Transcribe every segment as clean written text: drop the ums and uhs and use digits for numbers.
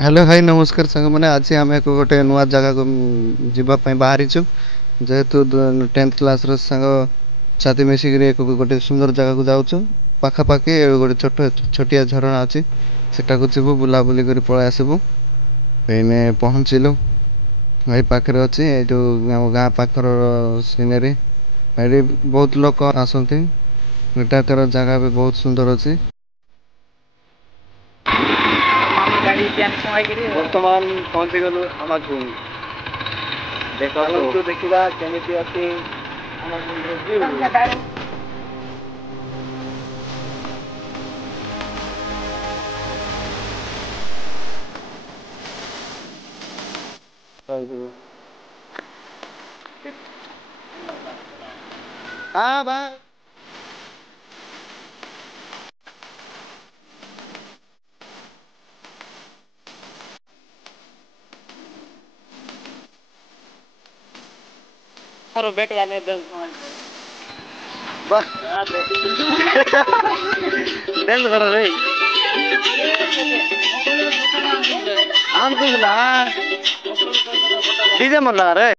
hello hi नमस्कार साଙ୍ଗ ମାନେ ଆଜି ଆମେ ଗୋଟେ ନୂଆ ଜାଗାକୁ ଯିବା ପାଇଁ ବାହାରିଛୁ ଯେହେତୁ 10th କ୍ଲାସର ସାଙ୍ଗ ସାଥି ମିଶିକିରି ଗୋଟେ ସୁନ୍ଦର ଜାଗାକୁ ଯାଉଛୁ ପାଖାପାଖି ଗୋଟେ ଛୋଟିଆ ଝରଣା ଅଛି ସେଟାକୁ ଯିବୁ ବୁଲାବୁଲି କରି ପଳେଇ ଆସିବୁ ଏଇନେ ପହଞ୍ଚିଲୁ ଏଇ ପାଖରେ ଅଛି ଏଇ ଯୋଉ ଆମ ଗାଁ ପାଖର ସିନେରୀ ଏଠି ବହୁତ ଲୋକ ଆସନ୍ତି ଏଠାକାର ଜାଗା ବି ବହୁତ ସୁନ୍ଦର ଅଛି ବର୍ତ୍ତମାନ ପହଞ୍ଚିଗଲୁ ଆମକୁ ଦେଖନ୍ତୁ ଦେଖିବା କେମିତି ଅଛି ହଁ ବା Harus back ya nih dan bah dan bener nih alhamdulillah DJ mana re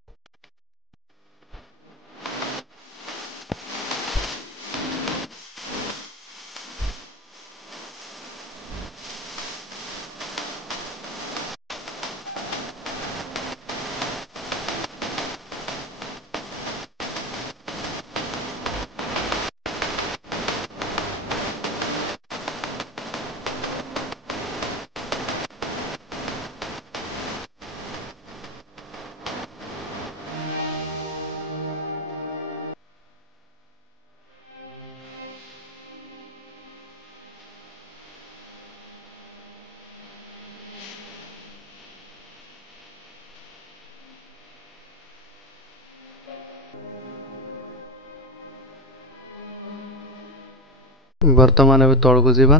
ବର୍ତ୍ତମାନ ଏବେ ତଳକୁ ଯିବା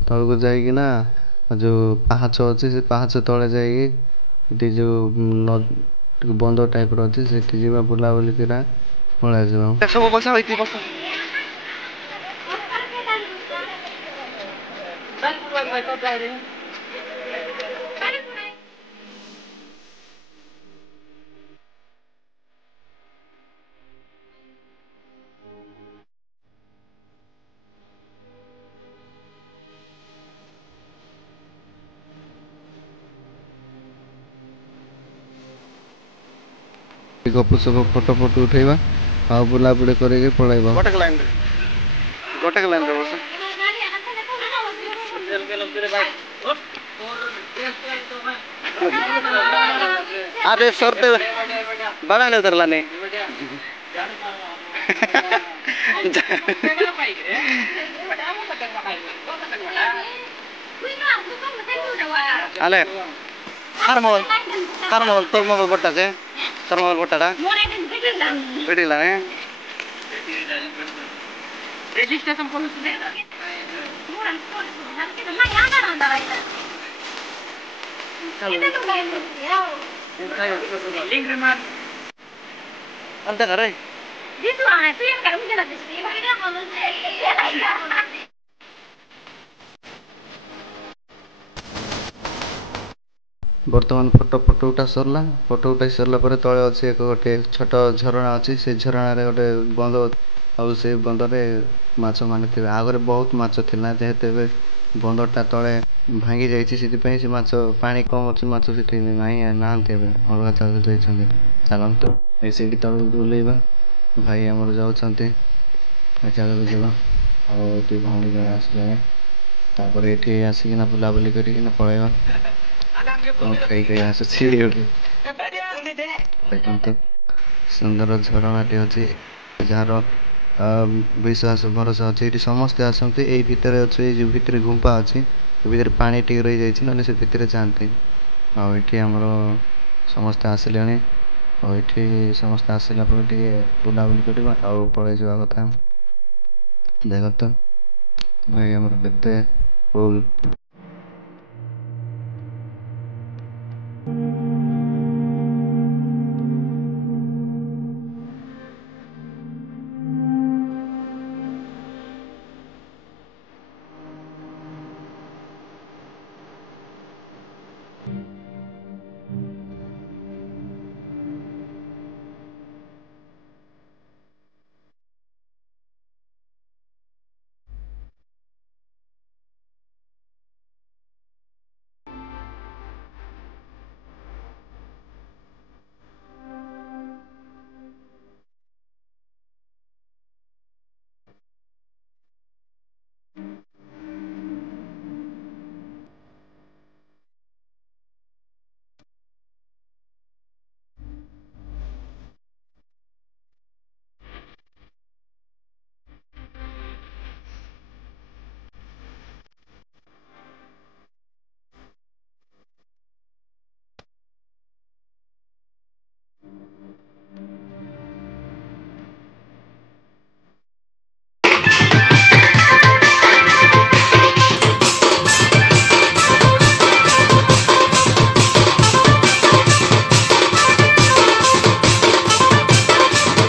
ତଳକୁ ଯାଇକିନା ଯୋଉ ପାହାଚ ଅଛି ସେ ପାହାଚ ତଳେ ଯାଇକି ଏଠି ଯୋଉ ବନ୍ଧ ଟାଇପ ର ଅଛି ସେଠି ଯିବା ବୁଲାବୁଲି କିନା ପଳେଇ ଆସିବା ସବୁ ପଇସା ହେଇଛି ଗପ ସପ ଫଟୋ ଉଠେଇବା ଆଉ ବୁଲାବୁଲି କରିକି ପଳେଇବା ଗୋଟେ ଲାଇନରେ ବସ अरे सर तो बड़ा नहीं उतरला नहीं अले कार मोल तोर मोबाइल बट्टा से तोर मोबाइल बट्टाटा पेटिला है रेजिस्ट्रेशन अंत करे ବର୍ତ୍ତମାନ ଫଟୋ ଉଠା ସରିଲା ଫଟୋ ଉଠାଇ ସାରିଲା ପରେ ତଳେ ଅଛି ଏକ ଗୋଟେ ଛୋଟ ଝରଣା ଅଛି ସେ ଝରଣାରେ ଗୋଟେ ବନ୍ଧ ଆଉ ସେ ବନ୍ଧରେ ମାଛ ମାନେ ଥିବେ ଆଗରେ ବହୁତ ମାଛ ଥିଲା ଯେହେତୁ ଏବେ ବନ୍ଧଟା ତଳେ ଭାଙ୍ଗି ଯାଇଛି ସେଥିପାଇଁ ସେ ମାଛ ପାଣି କମ୍ ଅଛି ମାଛ ସେଠି ନାହିଁ ନାହାନ୍ତି ଏବେ ଅଲଗା ଜାଗାକୁ ଯାଇଛନ୍ତି ଚାଲନ୍ତୁ ସେଇଠି ତଳକୁ ଓହ୍ଲେଇବା ଭାଇ ଆମର ଯାଉଛନ୍ତି ଏ ଜାଗାକୁ ଯିବା ଆଉ ଏଠି ଭଉଣୀ ଜଣେ ଆସିଲେଣି ତାପରେ ଏଠି ଆସିକିନା ବୁଲାବୁଲି କରିକିନା ପଳେଇବା ଖାଇ ଆସୁଛି ଦେଖନ୍ତୁ ସୁନ୍ଦର ଝରଣାଟି ଅଛି ଯାହାର ବିଶ୍ୱାସ ଭରସା ଅଛି ଏଠି ସମସ୍ତେ ଆସନ୍ତି ଏଇ ଭିତରେ ଅଛି ଏଇ ଯୋଉ ଭିତରେ ଗୁମ୍ଫା ଅଛି ଏ ଭିତରେ ପାଣି ଟିକେ ରହିଯାଇଛି ନହେଲେ ସେ ଭିତରେ ଯାଆନ୍ତି ଆଉ ଏଠି ଆମର ସମସ୍ତେ ଆସିଲେଣି ଆଉ ଏଠି ସମସ୍ତେ ଆସିଲା ପରେ ଟିକେ ବୁଲାବୁଲି କରିବା ଆଉ ପଳେଇ ଯିବା କଥା ଦେଖନ୍ତୁ ଭାଇ ଆମର କେତେ ଫୁଲ୍